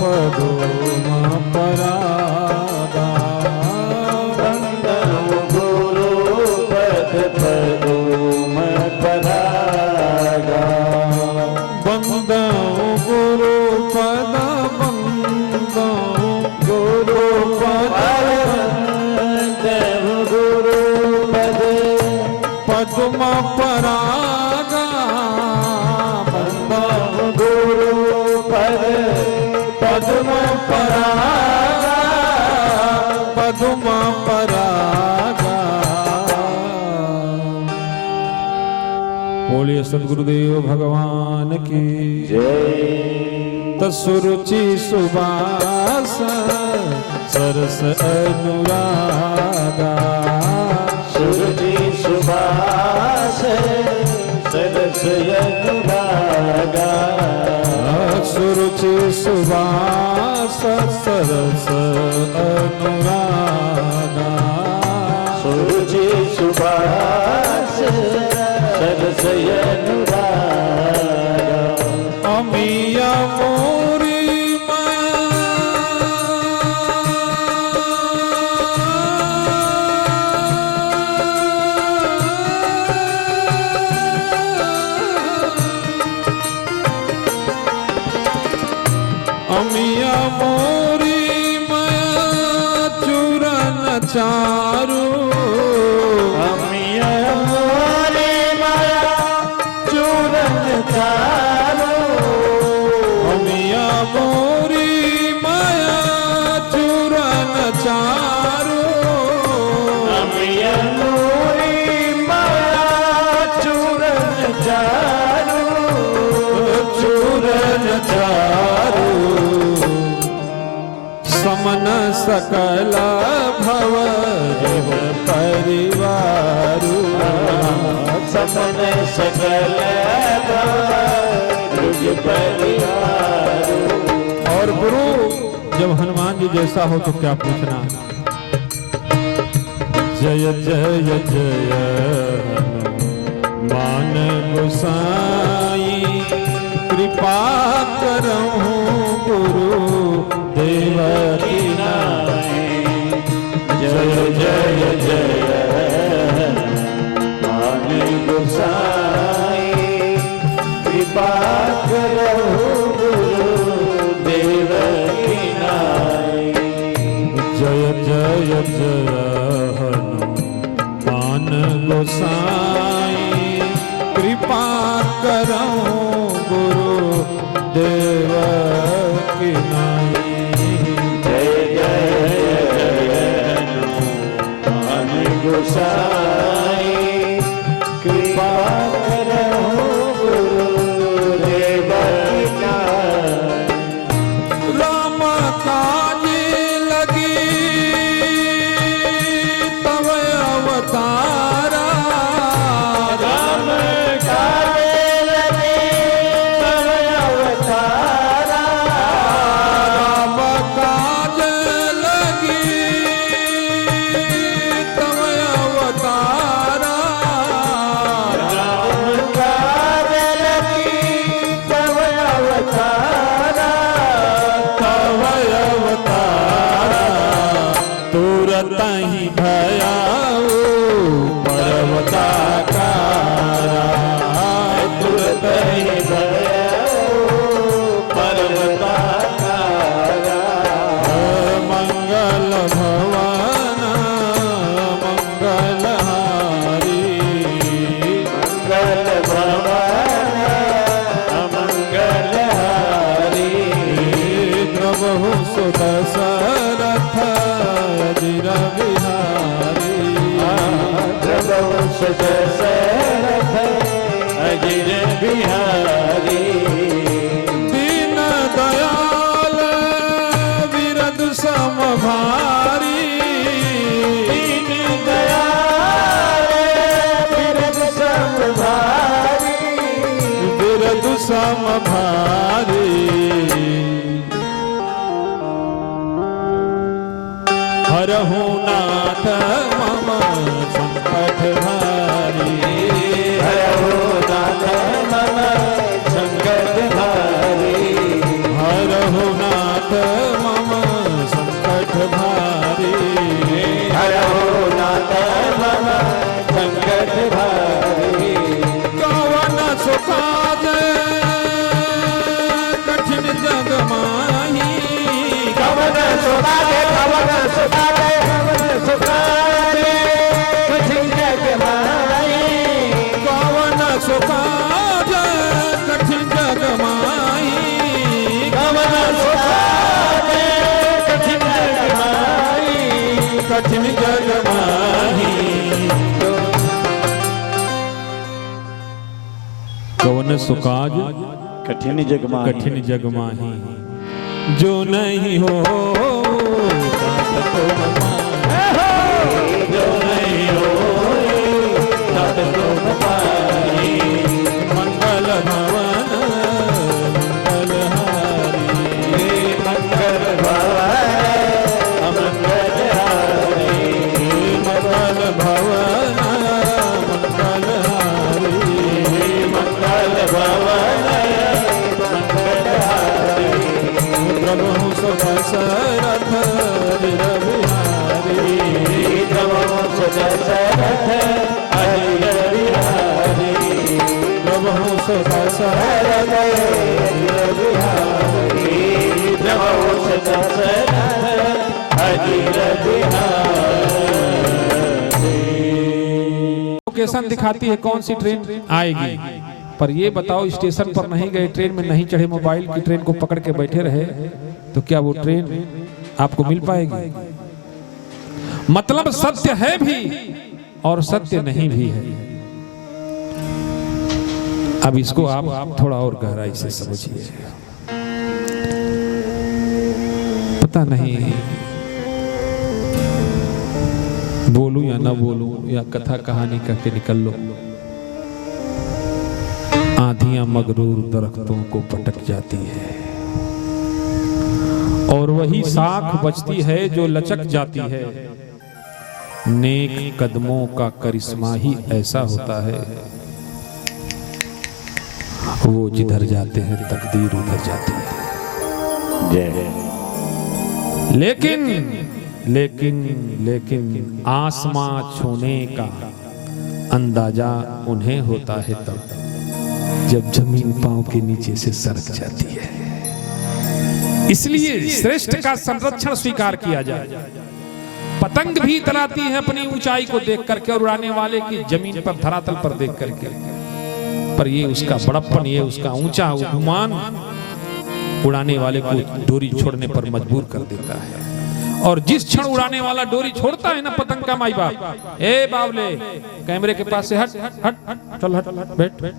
पदोम परागा वंदन गुरु पद पदोम परागा वंदन गुरु पद वंदन गुरु पद गुरु पद पद्म परागा वंदन गुरु पद पद्म परागा पद्म परागा। बोलिए सद्गुरुदेव भगवान की जय। तसुरुचि सुबास सरस अनुरागा सुरुचि सुबास सरस अनुरागा सुरुचि सुबास सरस अनुरागा सुरुचि सुबास सरस अनुरागा अमिया मोरी अमिया मोरी माया चूरन चारू अमिया मोरे माया चूरन चारो अमिया मोरी माया चूरन चारू अमिया मोरे माया चूरन चारो चूरन चारू समन सकल भव परिवारू समन सकल भव परिवार। और गुरु जब हनुमान जी जैसा हो तो क्या पूछना। जय जय जय हनुमान गोसाई कृपा करहु गुरु देव की नाई। जय जय जय मान गोसाई कृपा करो गुरु देव की नाई। जय जय जय हनुमान गोसाई कृपा करहु गुरु देव की नाई। जय जय जय मान गोसाई कृपा करो गुरु देव की नाई। राम काज लगी तव अवतारा राम काजे लगे तव अवतारा। राम काज लगी तव अवतारा राम काजे लगी तव अवतारा। तव अवतारा तुरत ही भयाऊ पर्वताकारा तुरत ही भयो पर्वताकारा। मंगल भवन मंगलहारी मंगल भवन अमंगलहारी। प्रभु सुदशरथ जिर बिहारी प्रभु सुदशरथ अजिर बिहारी। दीन दयाल विरद समभारी दीन दयाल बिरद समभारी। विरद समभारी हरहु नाथ मम संकट भारी हरहु नाथ मम संकट भारी। हरहु नाथ नाथ मम संकट भारी। हरहु नाथ मम संकट भारी। कवन सुखाज कठिन जग माही। कवन सुखाजे कवन सुखाजे कवन सुखाजे कठिन जग माही। कवन सुखाज कठिन जग माही। कवन सुखाजे कठिन जग माही। कठिन जग माही। कवन सुकाज कठिन जग माही। कठिन जग माही। जो नहीं हो तात तो न पाई। जो नहीं हो तात तो न पाई। मंगल भवन मंगल हारी। मंगल भवन मंगल हारी। मंगल भवन मंगल हारी। मंगल भवन मंगल हारी। प्रभु सुदशरथ बिहारी। प्रभु सुदशरथ अजय बिहारी। प्रभु सुदशरथ बिहारी। प्रभु सुदशरथ अजय बिहारी। लोकेशन दिखाती है कौन सी ट्रेन आएगी, पर ये बताओ स्टेशन पर नहीं गए, ट्रेन में नहीं चढ़े, मोबाइल की ट्रेन को पकड़ के बैठे रहे, तो क्या वो ट्रेन आपको मिल पाएगी? मतलब सत्य है भी और सत्य नहीं भी है। अब इसको आप थोड़ा और गहराई से समझिए। पता नहीं बोलूं या ना बोलूं, या कथा कहानी करके निकल लो। आंधियां मगरूर दरख्तों को पटक जाती है और वही साख बचती है जो लचक जाती है। नेक कदमों का करिश्मा ही ऐसा होता है, वो जिधर जाते हैं तकदीर उधर जाती है। जय। लेकिन लेकिन लेकिन आसमां छूने का अंदाजा उन्हें होता है तब जब जमीन पांव के नीचे से सरक जाती है। इसलिए श्रेष्ठ का संरक्षण स्वीकार किया जाए। पतंग भी इतराती है अपनी ऊंचाई को देख करके और उड़ाने वाले की जमीन पर धरातल पर देख करके, पर ये उसका बड़प्पन, ये उसका ऊंचा उपमान उड़ाने वाले को डोरी छोड़ने पर मजबूर कर देता है। और जिस क्षण उड़ाने वाला डोरी छोड़ता है ना पतंग का माई बाप, ए बावले कैमरे के पास से हट हट हट चल हट बैठ बैठ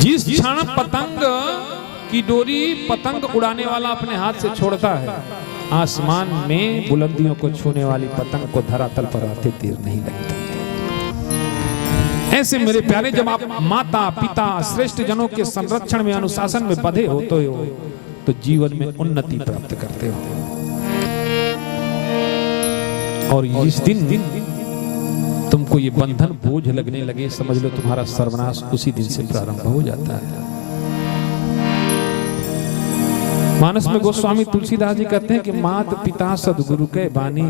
जिस क्षण पतंग की डोरी पतंग उड़ाने वाला अपने हाथ से छोड़ता है, आसमान में बुलंदियों को छूने वाली पतंग को धरातल पर आते देर नहीं लगती है। ऐसे मेरे प्यारे, जब आप माता पिता श्रेष्ठ जनों के संरक्षण में अनुशासन में बंधे होते हो तो जीवन में उन्नति प्राप्त करते हो। और इस दिन तुमको ये बंधन बोझ लगने लगे, समझ लो तुम्हारा सर्वनाश उसी दिन से प्रारंभ हो जाता है। मानस में गोस्वामी तुलसीदास जी कहते हैं कि मात पिता सदगुरु के बानी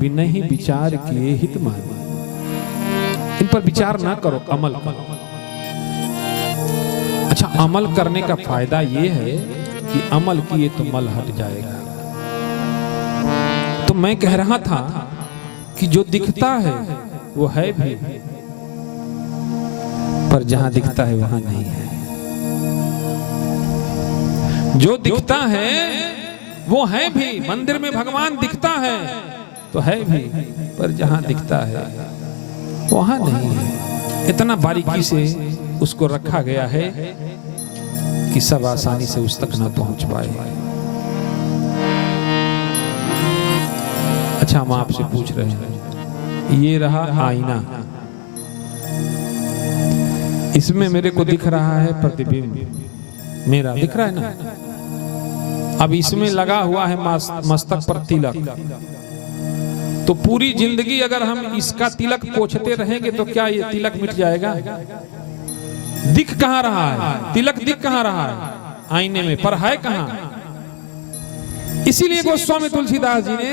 बिना ही विचार किए हित मानी। इन पर विचार ना करो, अमल करो। अच्छा, अमल करने का फायदा ये है कि अमल किए तो मल हट जाएगा। तो मैं कह रहा था कि जो दिखता है वो है भी, पर जहां दिखता है वहां नहीं है। जो दिखता है वो है भी, मंदिर में भगवान दिखता है तो है भी, पर जहां दिखता है वहां नहीं है। इतना बारीकी से उसको रखा गया है कि सब आसानी से उस तक ना पहुंच पाए। अच्छा, हम आपसे पूछ रहे हैं, ये रहा आईना, इसमें मेरे को दिख रहा है प्रतिबिंब, मेरा दिख रहा है ना। अब इसमें लगा हुआ है मस्तक पर तिलक, तो पूरी जिंदगी अगर हम इसका तिलक पोंछते रहेंगे तो क्या ये तिलक मिट जाएगा? दिख कहां रहा है तिलक? दिख कहां रहा है? आईने में, पर है कहां? इसीलिए गोस्वामी तुलसीदास जी ने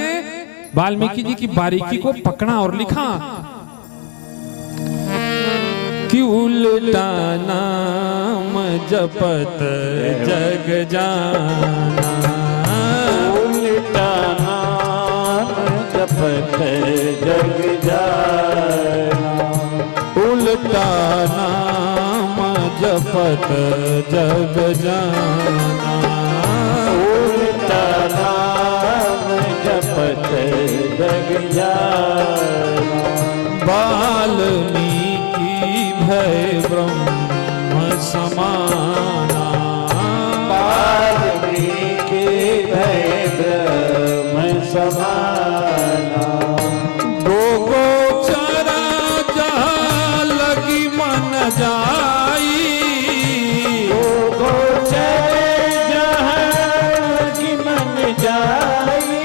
वाल्मीकि जी की बारीकी को पकड़ा और लिखा कि उल्टा नाम जपत जग जाना, उल्टा नाम जपत जग जाना, उल्टा नाम जपत जग जाना, उल्टा नाम जपत जग जाना, वाल्मीकि भय ब्रह्म समाना, वाल्मीकि भय ब्रह्म समाना, गो गोचरा जहाँ लगी मन जाई, गोचर जहाँ लगी मन जाई,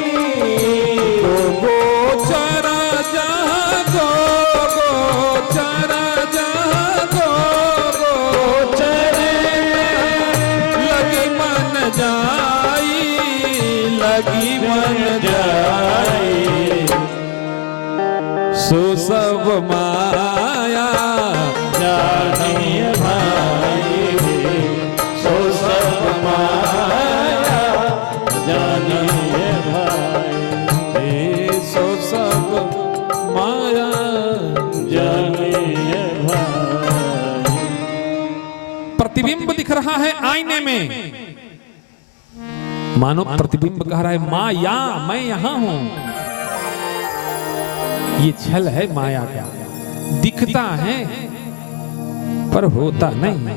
गोचरा जहाँ गो गोचरा जहाँ गो गोचर लगी मन जाई, लगी मन जाई, सो सब माया जानिए भाई, सो सब माया जानिए भाई, सो सब माया। जानिए भाई। प्रतिबिंब दिख रहा है आईने में, मानो प्रतिबिंब कह रहा है माया मैं यहां हूं। ये छल है माया का, दिखता है पर होता नहीं,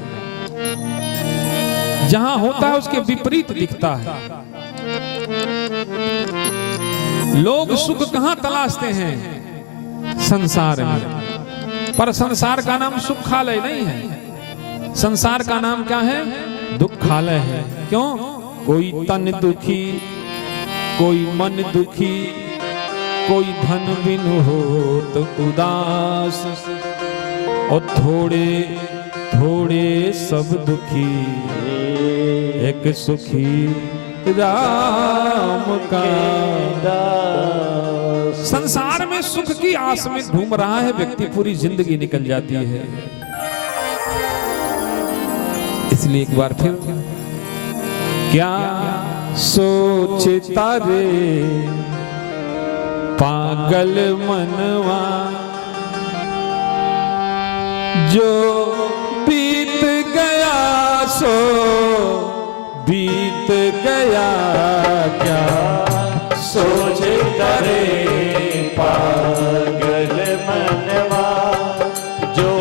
जहां होता है उसके विपरीत दिखता है। लोग सुख कहां तलाशते हैं? संसार में, पर संसार का नाम सुखालय नहीं है, संसार का नाम क्या है? दुखालय है। क्यों? कोई तन दुखी, कोई मन दुखी, कोई धन बिन होत उदास, और थोड़े थोड़े सब दुखी, एक सुखी राम का दास। संसार में सुख की आस में घूम रहा है व्यक्ति, पूरी जिंदगी निकल जाती है। इसलिए एक बार फिर, क्या सोचता रे पागल मनवा, जो बीत गया सो बीत गया, क्या सोचता रे पागल मनवा, जो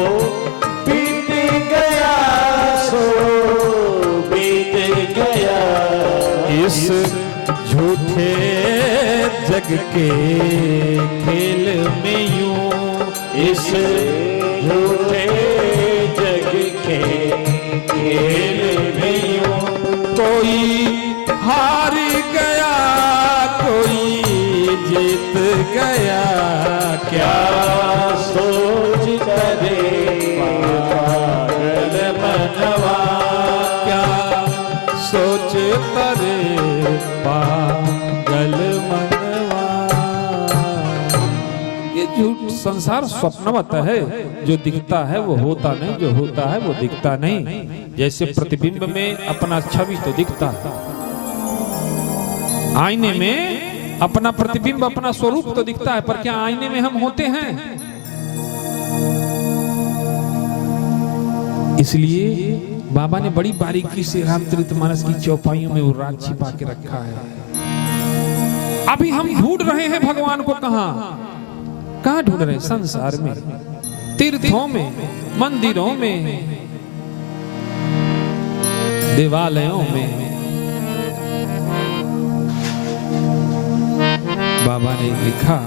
बीत गया सो बीत गया, इस झूठे जग के खेल में यूं, इस झूठे जग के खेल में यूं, कोई हार गया कोई जीत गया, क्या सोच करे पागल मनवा, क्या सोच करे पागल मनवा। ये झूठ संसार स्वप्नवत है, जो दिखता है वो होता नहीं, जो होता है वो दिखता नहीं। जैसे प्रतिबिंब में अपना छवि तो दिखता है, आईने में अपना प्रतिबिंब अपना स्वरूप तो दिखता है, पर क्या आईने में हम होते हैं? इसलिए बाबा ने बड़ी बारीकी से रामचरितमानस की चौपाइयों में वो राज छिपा के रखा है। अभी हम ढूंढ रहे हैं भगवान को, कहां ढूंढ रहे हैं? संसार में, तीर्थों में, मंदिरों में, देवालयों में। बाबा ने लिखा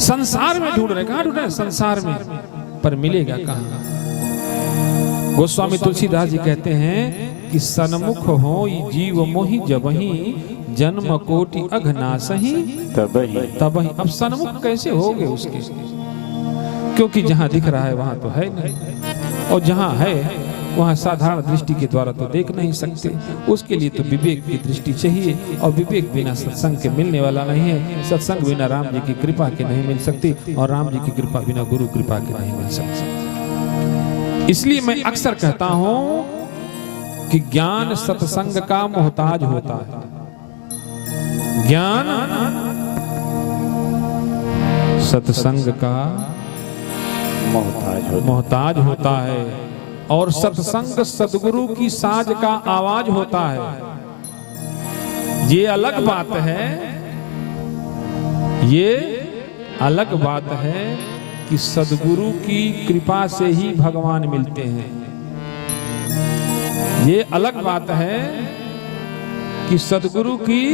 संसार में ढूंढ रहे, कहां ढूंढ रहे हैं? संसार में, पर मिलेगा कहां? गोस्वामी तुलसीदास जी कहते हैं कि सन्मुख हो जीव मोहि जबहि, जन्म कोटि अघनासहि तबहि तबहि। अब सन्मुख कैसे होगे उसके, क्योंकि जहां दिख रहा है वहां तो है नहीं, और जहां है वहां साधारण दृष्टि के द्वारा तो देख नहीं सकते। उसके लिए तो विवेक की दृष्टि चाहिए, और विवेक बिना सत्संग के मिलने वाला नहीं है। सत्संग बिना राम जी की कृपा के नहीं मिल सकती, और राम जी की कृपा बिना गुरु कृपा के नहीं मिल सकती। इसलिए मैं अक्सर कहता हूं कि ज्ञान सत्संग का मोहताज होता है। ज्ञान सत्संग का मोहताज होता है, और सत्संग सदगुरु की साज का आवाज होता है। ये अलग बात है, ये अलग बात है कि सदगुरु की कृपा से ही भगवान मिलते हैं। ये अलग बात है कि सदगुरु की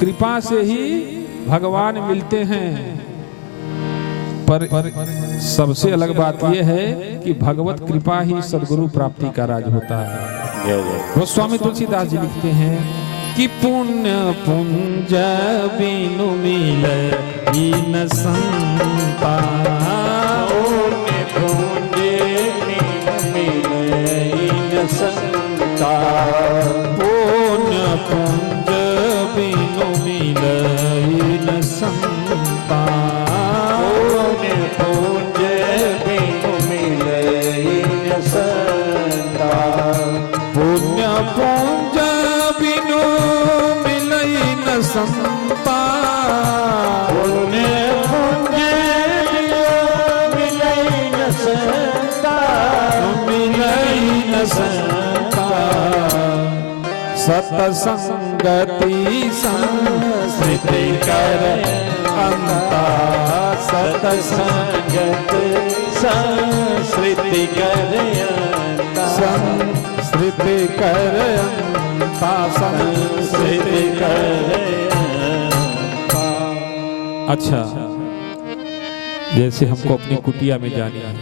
कृपा से ही भगवान मिलते हैं। पर सबसे अलग बात यह है कि भगवत कृपा ही सदगुरु प्राप्ति का राज होता है। वो स्वामी तुलसीदास जी लिखते हैं कि पुण्य पुंज बिनु मिले न संता, पुण्य पुंज बिनु मिले न संता, पुण्य पुंज बिनु मिले न संता, संता, पुण्य पुंज मिलई न संता, मिलई न संता, सतसंगति संस्कृति कर अंता, सतसंगत संस्कृति कर अंता, संस्कृति कर अंता, संस्कृति कर। अच्छा, जैसे हमको अपनी कुटिया में जाना है,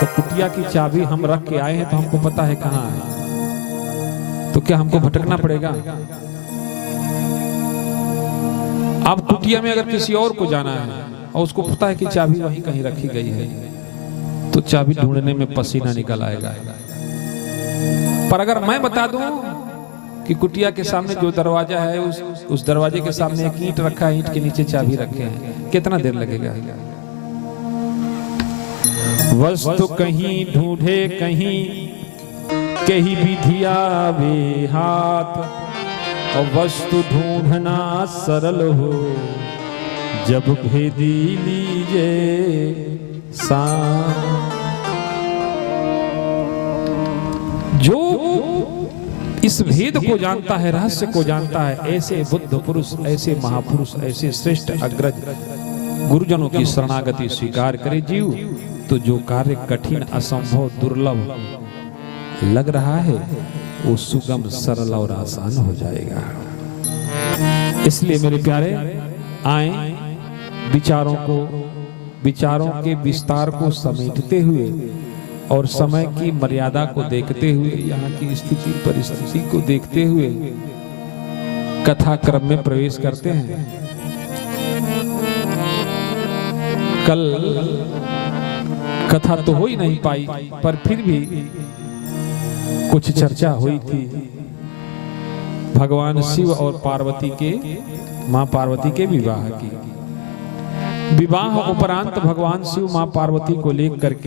तो कुटिया की चाबी हम रख के आए हैं, तो हमको पता है कहाँ है, तो क्या हमको भटकना पड़ेगा? अब कुटिया में अगर किसी और को जाना है और उसको पता है कि चाबी वहीं कहीं रखी गई है, तो चाबी ढूंढने में पसीना निकल आएगा। पर अगर मैं बता दूं कि कुटिया के सामने जो दरवाजा है, उस दरवाजे के सामने एक ईंट रखा है, ईंट के नीचे चाबी रखे हैं, कितना देर लगेगा? वस्तु कहीं ढूंढे कहीं, कहीं विधिया वे हाथ, और वस्तु ढूंढना सरल हो, जब भेदी लीजे साथ। जो इस भेद को जानता है, रहस्य को जानता है, ऐसे बुद्ध पुरुष, ऐसे महापुरुष, ऐसे श्रेष्ठ अग्रज गुरुजनों की शरणागति स्वीकार करे जीव, तो जो कार्य कठिन, असंभव, दुर्लभ लग रहा है, वो सुगम, सरल और आसान हो जाएगा। इसलिए मेरे प्यारे, आए विचारों के विस्तार को समेटते हुए और समय की मर्यादा को देखते हुए, यहाँ की स्थिति परिस्थिति को देखते हुए कथा क्रम में प्रवेश करते हैं। कल कथा तो हो ही नहीं पाई, पर फिर भी कुछ चर्चा हुई थी भगवान शिव और पार्वती के, मां पार्वती के विवाह की। विवाह उपरांत भगवान शिव मां पार्वती को लेकर के